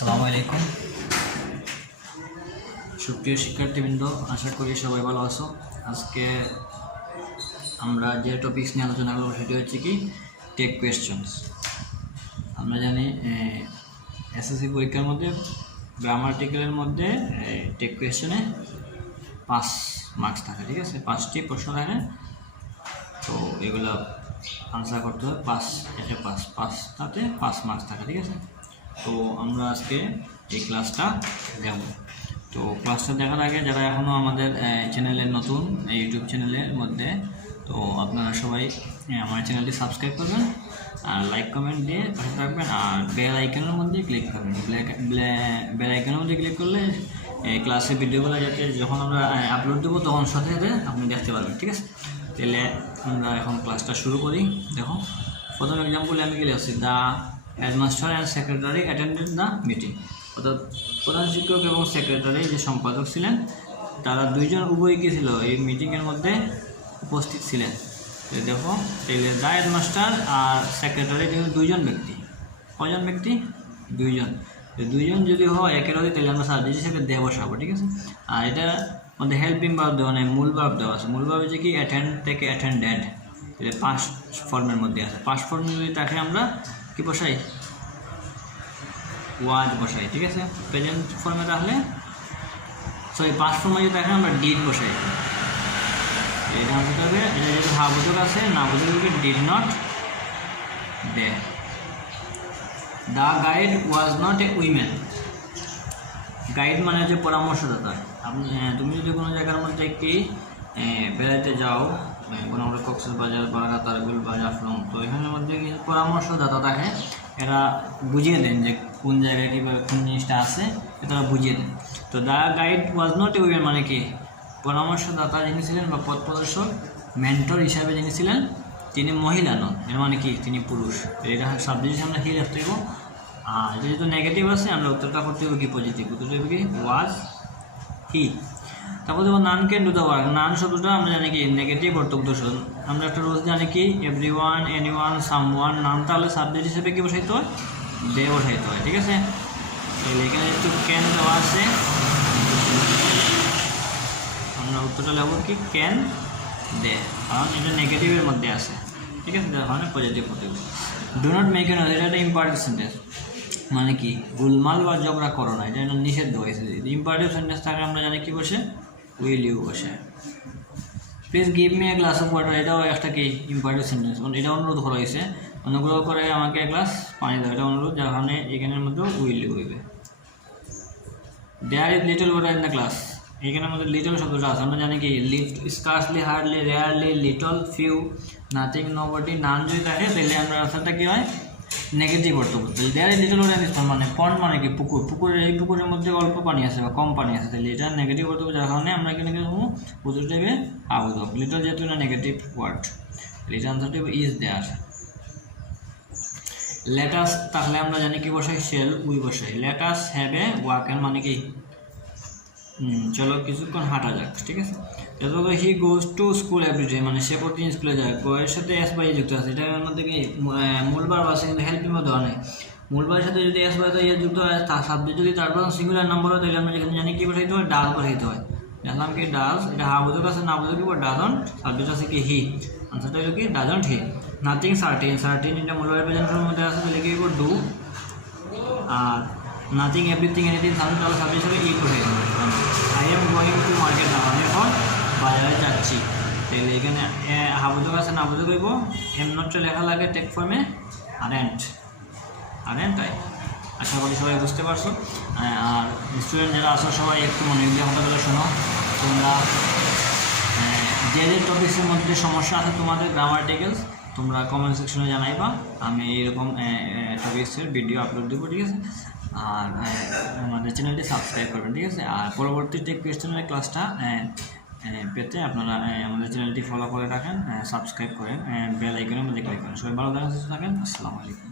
আসসালামু আলাইকুম সুপ্রিয় শিক্ষার্থীবৃন্দ, আশা করি সবাই ভালো আছো। আজকে আমরা যে টপিকস নিয়ে আলোচনা করবো সেটা হচ্ছে কি টেক কোয়েশ্চেন্স। আমরা জানি এসএসসি পরীক্ষার মধ্যে গ্রামাটিক্যালের মধ্যে টেক কোয়েশ্চেনে 5 মার্কস থাকে, ঠিক আছে? 5টি প্রশ্ন থাকে, তো এগুলো আনসার করতে হবে 5 মার্কস থাকে, ঠিক আছে? তো আমরা আজকে এই ক্লাসটা দেব। তো ক্লাসটা দেখার আগে যারা এখনও আমাদের চ্যানেলের নতুন ইউটিউব চ্যানেলের মধ্যে, তো আপনারা সবাই আমার চ্যানেলটি সাবস্ক্রাইব করবেন আর লাইক কমেন্ট দিয়ে পাশে থাকবেন, আর বেল আইকনের মধ্যে ক্লিক করবেন। বেল আইকনের মধ্যে ক্লিক করলে ক্লাসের ভিডিওগুলো যাতে যখন আমরা আপলোড দেবো তখন সাথে সাথে আপনি দেখতে পারবেন, ঠিক আছে? তাহলে আমরা এখন ক্লাসটা শুরু করি। দেখো, প্রথম এক্সাম্পলে আমি কি লিখছি, the headmaster and secretary attended the meeting. অর্থাৎ প্রধান শিক্ষক এবং সেক্রেটারি যে সম্পাদক ছিলেন তারা দুইজন উভয়ই কি ছিল এই মিটিংয়ের মধ্যে উপস্থিত ছিলেন। দেখো, তাহলে দ্য হেডমাস্টার আর সেক্রেটারি কিন্তু দুইজন ব্যক্তি। কয়জন ব্যক্তি? দুইজন। দুইজন যদি হয় একের অধিক, তাহলে আমরা সাবজেক্ট হিসেবে দে বসাবো, ঠিক আছে? আর এটা মধ্যে হেল্পিং ভার্ব দেওয়া নেই, মূল ভার্ব দেওয়া আছে। মূল ভার্ব হচ্ছে কি অ্যাটেন্ড থেকে অ্যাটেন্ডেড, এটা পাস্ট ফর্মের মধ্যে আছে। পাস্ট ফর্মে যদি তাকে আমরা কি বসাই, ওয়াজ বসাই, ঠিক আছে? প্রেজেন্ট ফর্মে তাহলে পাস্ট ফর্মে যদি তাকে আমরা ডিড বসাই, এটা হতে হবে। এটা যেহেতু হাবুজক আছে, না বুঝুক did not they. The guide was not a women. Guide মানে হচ্ছে পরামর্শদাতা। তুমি যদি কোনো জায়গার মধ্যে একটি বেড়াইতে যাও, কোনো আমরা কক্সবাজার বা রাতারগুল বা জাফলং, তো এখানের মধ্যে কিছু পরামর্শদাতা থাকে, এরা বুঝিয়ে দেন যে কোন জায়গায় কীভাবে কোন জিনিসটা আছে, তারা বুঝিয়ে দেন। তো the guide was not a women মানে কি পরামর্শদাতা যিনি ছিলেন বা পথ প্রদর্শক, মেন্টর হিসাবে যিনি ছিলেন, তিনি মহিলা নন, এর মানে কি তিনি পুরুষ। এটা সাবজেক্ট আমরা হি রাখতে দেবো। আর যেহেতু নেগেটিভ আছে, আমরা উত্তরটা করতে হবে কি পজিটিভ। উত্তরটা হবে কি ওয়াজ হি। তারপর দেখো none can do the work. None শব্দটা আমরা জানি কি নেগেটিভ অর্থবোধক। আমরা একটা রোজ জানি কি এভরিওয়ান, এনিওয়ান, সামওয়ান। নাম তাহলে সাবজেক্ট হিসেবে কি বসাইতে হয়, দে বসাইতে হয়, ঠিক আছে? তাহলে এখানে একটু ক্যান দেওয়া আছে, আমরা উত্তরটা লাগবো কি ক্যান দে, কারণ এটা নেগেটিভের মধ্যে আছে, ঠিক আছে? যার কারণে পজিটিভ হতে হবে। Do not make a noise, এটা একটা ইম্পারেটিভ সেন্টেন্স, মানে কি গোলমাল বা ঝগড়া করো না, এটা নিষেধ হয়েছে। ইম্পারেটিভ সেন্টেন্স থাকে আমরা জানি কি বসে, উইল ইউ বসে। Please give me a glass of water, এটাও একটা কি ইম্পারেটিভ সেন্টেন্স, এটা অনুরোধ করা হয়েছে, অনুগ্রহ করে আমাকে এক গ্লাস পানি দাও, এটা অনুরোধ, যার কারণে এখানের মধ্যে উইল ইউ হইবে। There is little water in the glass, এখানের মধ্যে লিটল শব্দটা আছে, আমরা জানি কি lift, scarcely, hardly, rarely, little, few, nothing, nobody, none যদি থাকে তাহলে আমরা আনসারটা কি হয় নেগেটিভ অর্থ বলতে। There is little water in মানে পন্ড মানে কি পুকুর, এই পুকুরের মধ্যে অল্প পানি আছে বা কম পানি আছে, তাহলে এটা নেগেটিভ অর্থ, যার কারণে আমরা এখানে কি করবো উত্তর দেবে আবুদক। লিটল যেহেতু না নেগেটিভ ওয়ার্ড, এটা আনসারটা হবে ইজ দেয়ার। লেটাস তাহলে আমরা জানি কি বসাই, শেল উই বসাই। লেটাস হ্যাভ এ ওয়াক, এর মানে কি চলো কিছুক্ষণ হাঁটা যাক, ঠিক আছে? তারপর হি গোজ টু স্কুল এভরিডে, মানে সে প্রতিদিন স্কুলে যায়। গোয়ের সাথে এস বাই যুক্ত আছে, এটার মধ্যে কি মূল ভার্ব আছে কিন্তু হেল্পিং ভার্ব দেওয়া নেই। মূল ভার্বের সাথে যদি এস বাই যুক্ত হয়, তার সাবজেক্ট যদি তারপর সিঙ্গুলার নাম্বার হয়, তাহলে আমরা যেখানে জানি কি বসাইতে হয়, ডাল বসাইতে হয়। দেখলাম কি ডালস, এটা হাবুদক আছে, না বুঝো কি ডাজন্ট, সাবজেক্ট আছে কি হি, আনসারটা হলো কি ডাজন্ট হি। নাথিং সার্টিন, এটা মূল ভার্বের প্রেজেন্টের মধ্যে আছে, তাহলে কি ডু। আর নাথিং, এভরিথিং, এনিথিং, সাবজেক্ট তাহলে সাবজেক্ট হিসেবে ই বসাইতে হবে। I am going to market now, আমি এখন বাজারে যাচ্ছি, তাহলে এখানে হাবুদক আছে, না বুঝো করবো এম নটটা লেখা লাগে টেক ফর্মে আরেন্ট আই। আশা করি সবাই বুঝতে পারছো। আর স্টুডেন্ট যারা আসো সবাই একটু মনে দিয়ে কথাগুলো শোনো। তোমরা যে টপিক্সের মধ্যে সমস্যা আছে তোমাদের গ্রামাটিক্যালস, তোমরা কমেন্ট সেকশনে জানাইবা, আমি এইরকম টপিক্সের ভিডিও আপলোড দেবো, ঠিক আছে? আর আমাদের চ্যানেলটি সাবস্ক্রাইব করবেন, ঠিক আছে? আর পরবর্তী টেক কোয়েশ্চেনের ক্লাসটা পেতে আপনারা আমাদের চ্যানেলটি ফলো করে রাখেন, সাবস্ক্রাইব করেন, বেল আইকনের মধ্যে ক্লিক করেন। সবাই ভালো থাকেন, সুস্থ থাকেন। আসসালামু আলাইকুম।